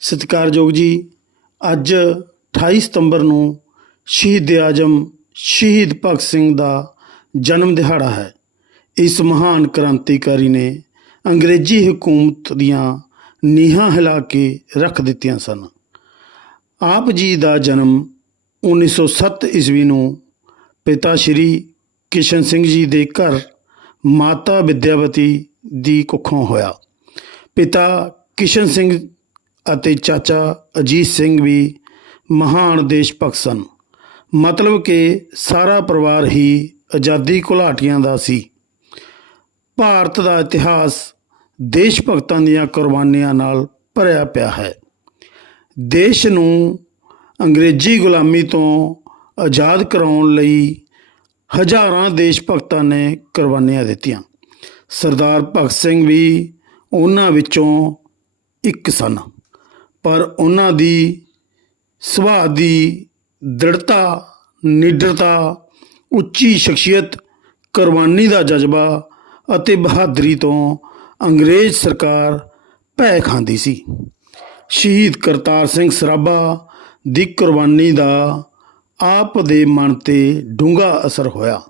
ਸਤਿਕਾਰਯੋਗ ਜੀ, ਅੱਜ 28 ਸਤੰਬਰ ਨੂੰ ਸ਼ਹੀਦ ਆਜਮ ਸ਼ਹੀਦ ਭਗਤ ਸਿੰਘ ਦਾ ਜਨਮ ਦਿਹਾੜਾ ਹੈ। ਇਸ ਮਹਾਨ ਕ੍ਰਾਂਤੀਕਾਰੀ ਨੇ ਅੰਗਰੇਜ਼ੀ ਹਕੂਮਤ ਦੀਆਂ ਨੀਹਾਂ ਹਿਲਾ ਕੇ ਰੱਖ ਦਿੱਤੀਆਂ ਸਨ। ਆਪ ਜੀ ਦਾ ਜਨਮ 1907 ਈਸਵੀ ਨੂੰ ਪਿਤਾ ਸ਼੍ਰੀ ਕਿਸ਼ਨ ਸਿੰਘ ਜੀ ਦੇ ਘਰ ਮਾਤਾ ਵਿਦਿਆਵਤੀ ਦੀ ਕੁੱਖੋਂ ਹੋਇਆ। ਪਿਤਾ ਕਿਸ਼ਨ ਸਿੰਘ ਅਤੇ ਚਾਚਾ ਅਜੀਤ ਸਿੰਘ ਵੀ ਮਹਾਨ ਦੇਸ਼ ਭਗਤ ਸਨ। ਮਤਲਬ ਕਿ ਸਾਰਾ ਪਰਿਵਾਰ ਹੀ ਆਜ਼ਾਦੀ ਘੁਲਾਟੀਆਂ ਦਾ ਸੀ। ਭਾਰਤ ਦਾ ਇਤਿਹਾਸ ਦੇਸ਼ ਭਗਤਾਂ ਦੀਆਂ ਕੁਰਬਾਨੀਆਂ ਨਾਲ ਭਰਿਆ ਪਿਆ ਹੈ। ਦੇਸ਼ ਨੂੰ ਅੰਗਰੇਜ਼ੀ ਗੁਲਾਮੀ ਤੋਂ ਆਜ਼ਾਦ ਕਰਾਉਣ ਲਈ ਹਜ਼ਾਰਾਂ ਦੇਸ਼ ਭਗਤਾਂ ਨੇ ਕੁਰਬਾਨੀਆਂ ਦਿੱਤੀਆਂ। ਸਰਦਾਰ ਭਗਤ ਸਿੰਘ ਵੀ ਉਹਨਾਂ ਵਿੱਚੋਂ ਇੱਕ ਸਨ। ਪਰ ਉਹਨਾਂ ਦੀ ਸੁਭਾਅ ਦੀ ਦ੍ਰਿੜਤਾ, ਨਿਡਰਤਾ, ਉੱਚੀ ਸ਼ਖਸੀਅਤ, ਕੁਰਬਾਨੀ ਦਾ ਜਜ਼ਬਾ ਅਤੇ ਬਹਾਦਰੀ ਤੋਂ ਅੰਗਰੇਜ਼ ਸਰਕਾਰ ਭੈ ਖਾਂਦੀ ਸੀ। ਸ਼ਹੀਦ ਕਰਤਾਰ ਸਿੰਘ ਸਰਾਭਾ ਦੀ ਕੁਰਬਾਨੀ ਦਾ ਆਪ ਦੇ ਮਨ ਤੇ ਡੂੰਘਾ ਅਸਰ ਹੋਇਆ।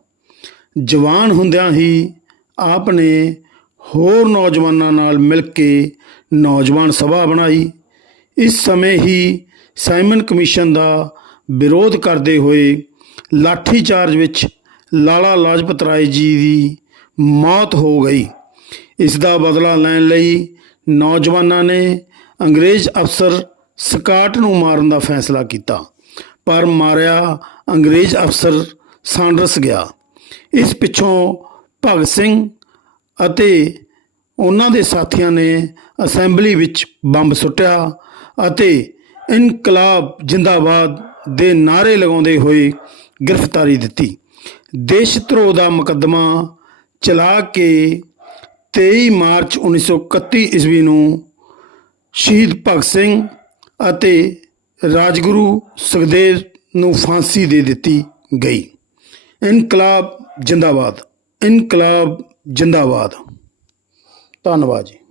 ਜਵਾਨ ਹੁੰਦਿਆਂ ਹੀ ਆਪ ਨੇ ਹੋਰ ਨੌਜਵਾਨਾਂ ਨਾਲ ਮਿਲ ਕੇ ਨੌਜਵਾਨ ਸਭਾ ਬਣਾਈ। ਇਸ ਸਮੇਂ ਹੀ ਸਾਈਮਨ ਕਮਿਸ਼ਨ ਦਾ ਵਿਰੋਧ ਕਰਦੇ ਹੋਏ ਲਾਠੀ ਚਾਰਜ ਵਿੱਚ ਲਾਲਾ ਲਾਜਪਤ ਰਾਏ ਜੀ ਦੀ ਮੌਤ ਹੋ ਗਈ। ਇਸ ਦਾ ਬਦਲਾ ਲੈਣ ਲਈ ਨੌਜਵਾਨਾਂ ਨੇ ਅੰਗਰੇਜ਼ ਅਫਸਰ ਸਕਾਟ ਨੂੰ ਮਾਰਨ ਦਾ ਫੈਸਲਾ ਕੀਤਾ, ਪਰ ਮਾਰਿਆ ਅੰਗਰੇਜ਼ ਅਫਸਰ ਸਾਂਡਰਸ ਗਿਆ। ਇਸ ਪਿੱਛੋਂ ਭਗਤ ਸਿੰਘ ਅਤੇ ਉਹਨਾਂ ਦੇ ਸਾਥੀਆਂ ਨੇ ਅਸੈਂਬਲੀ ਵਿੱਚ ਬੰਬ ਸੁੱਟਿਆ ਅਤੇ ਇਨਕਲਾਬ ਜਿੰਦਾਬਾਦ ਦੇ ਨਾਰੇ ਲਗਾਉਂਦੇ ਹੋਏ ਗ੍ਰਿਫਤਾਰੀ ਦਿੱਤੀ। ਦੇਸ਼ ਧਰੋਹ ਦਾ ਮੁਕੱਦਮਾ ਚਲਾ ਕੇ 23 ਮਾਰਚ 1931 ਈਸਵੀ ਨੂੰ ਸ਼ਹੀਦ ਭਗਤ ਸਿੰਘ ਅਤੇ ਰਾਜਗੁਰੂ ਸੁਖਦੇਵ ਨੂੰ ਫਾਂਸੀ ਦੇ ਦਿੱਤੀ ਗਈ। ਇਨਕਲਾਬ ਜਿੰਦਾਬਾਦ। ਇਨਕਲਾਬ ਜਿੰਦਾਬਾਦ। ਧੰਨਵਾਦ ਜੀ।